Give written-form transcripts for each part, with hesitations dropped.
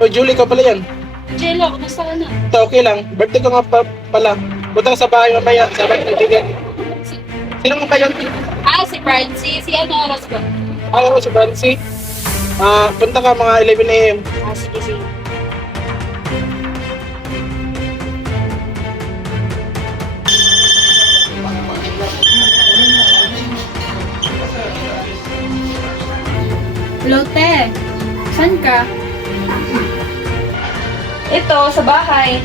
O Julie, ka pala yan. Jello, kumusta ka na? Ito, okay lang. Birthday ko nga pala. Punta ka sa bahay mamaya. Sabay ng kaibigan. Si, Sino mo kayo? si Francie. Si ano oras ba? Ako si Francie. Punta ka mga 11 a.m. Sige, sige. Lote, saan ka? Ito, sa bahay.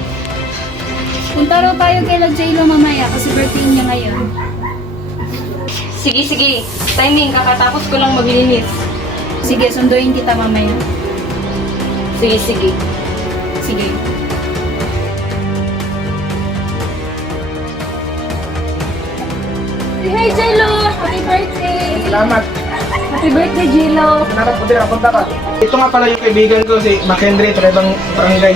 Punta raw tayo kay J-Lo mamaya kasi birthday niya ngayon. Sige, sige. Timing, kakatapos ko lang maglinis. Sige, sunduin kita mamaya. Sige, sige. Sige. Hey, Jello! Happy birthday! Salamat. Happy birthday, Jello! Salamat po din. Punta ka. Ito nga pala yung kaibigan ko, si Mackenzie, taga-ibang barangay.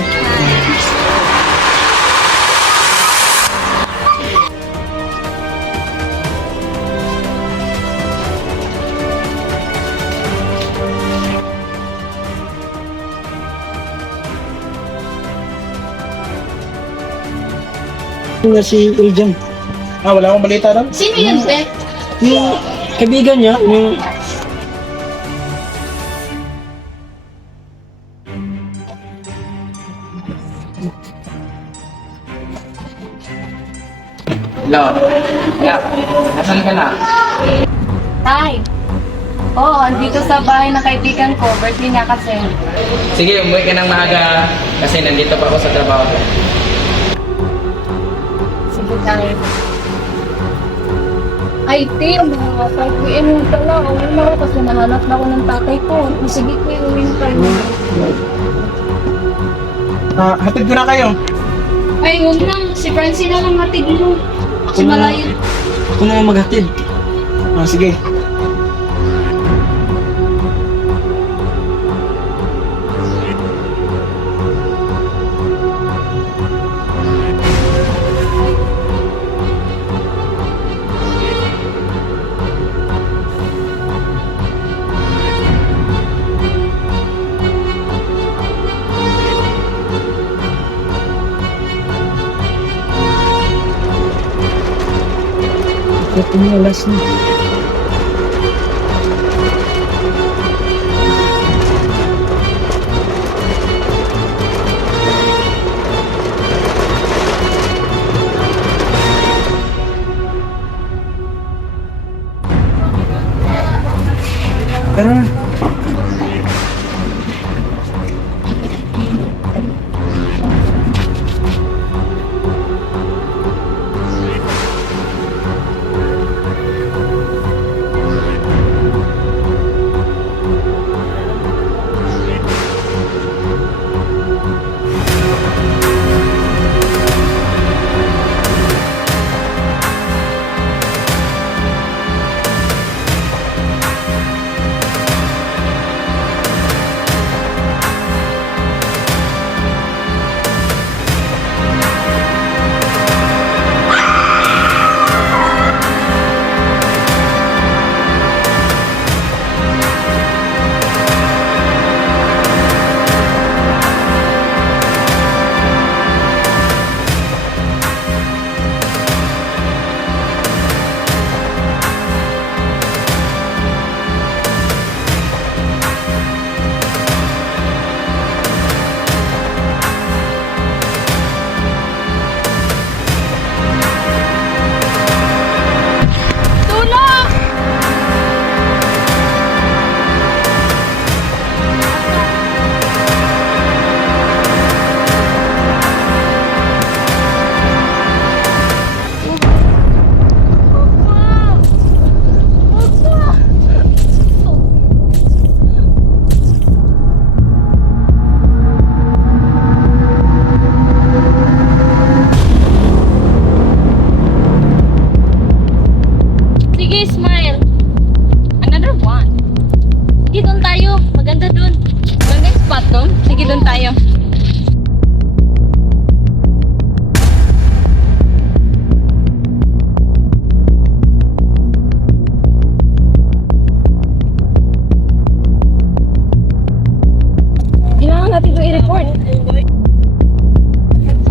Na si Eljan. Wala akong balita doon. Sino yun, Te? Yung kaibigan niya, yung Hello. Yeah. Nasaan ka na? Tay. Oo, andito sa bahay ng kaibigan ko. Birthday niya kasi. Sige, umuwi ka ng maaga kasi nandito pa ako sa trabaho. Sige, Tay. Ay, Te, mga pag-uwiin mo pala. Uwi na ako kasi nahanap na ako ng tatay ko. Sige, Te, uwi na tayo. Hatid ko na kayo. Ay, huwag na. Si Francie na lang hatid mo. Kasi Ako na. malayo. ako na lang maghatid. Sige. Ito na, last na. Tara na.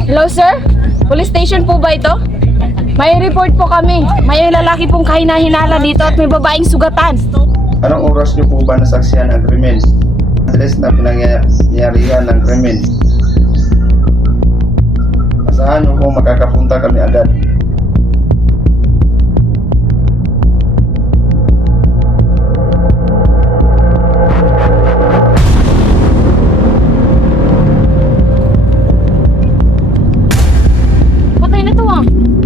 Hello, sir? Police station po ba ito? May report po kami. May lalaki pong kahina-hinala dito at may babaeng sugatan. Anong oras niyo po ba nasaksihan ang krimen? Address na pinangyarihan ng krimen. Saan niyo po makakapunta kami agad? Patay na to ah.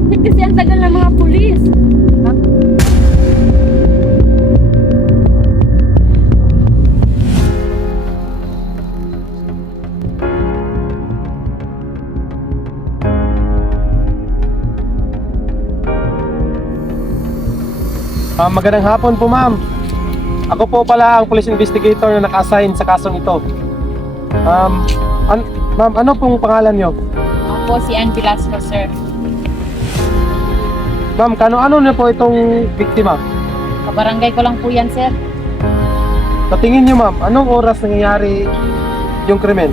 Bakit kasi ang tagal ng mga pulis? Magandang hapon po, ma'am. Ako po pala ang police investigator na naka-assign sa kasong ito. Ma'am, ano pong pangalan niyo? Ako po si Ann Velasco, sir. Ma'am, ano niyo po itong biktima? Kabarangay ko lang po yan, sir. Sa tingin niyo, ma'am, anong oras nangyayari yung krimen?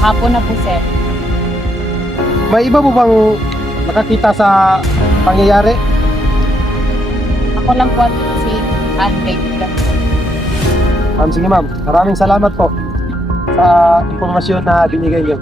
Hapon na po, sir. May iba po bang nakakita sa pangyayari? Ako lang po at si Andre. Sige, ma'am. Maraming salamat po sa impormasyon na binigay niyo.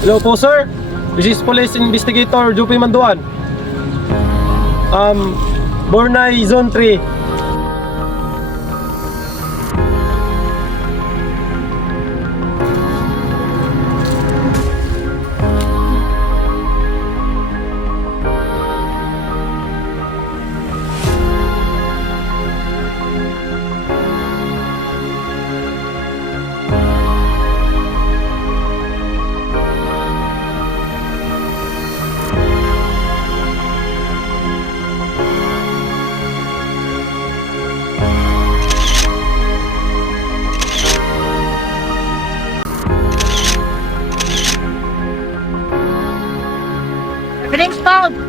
Hello po, sir. This is Police Investigator Jupy Manduan. Bornay Zone 3. Feelings found!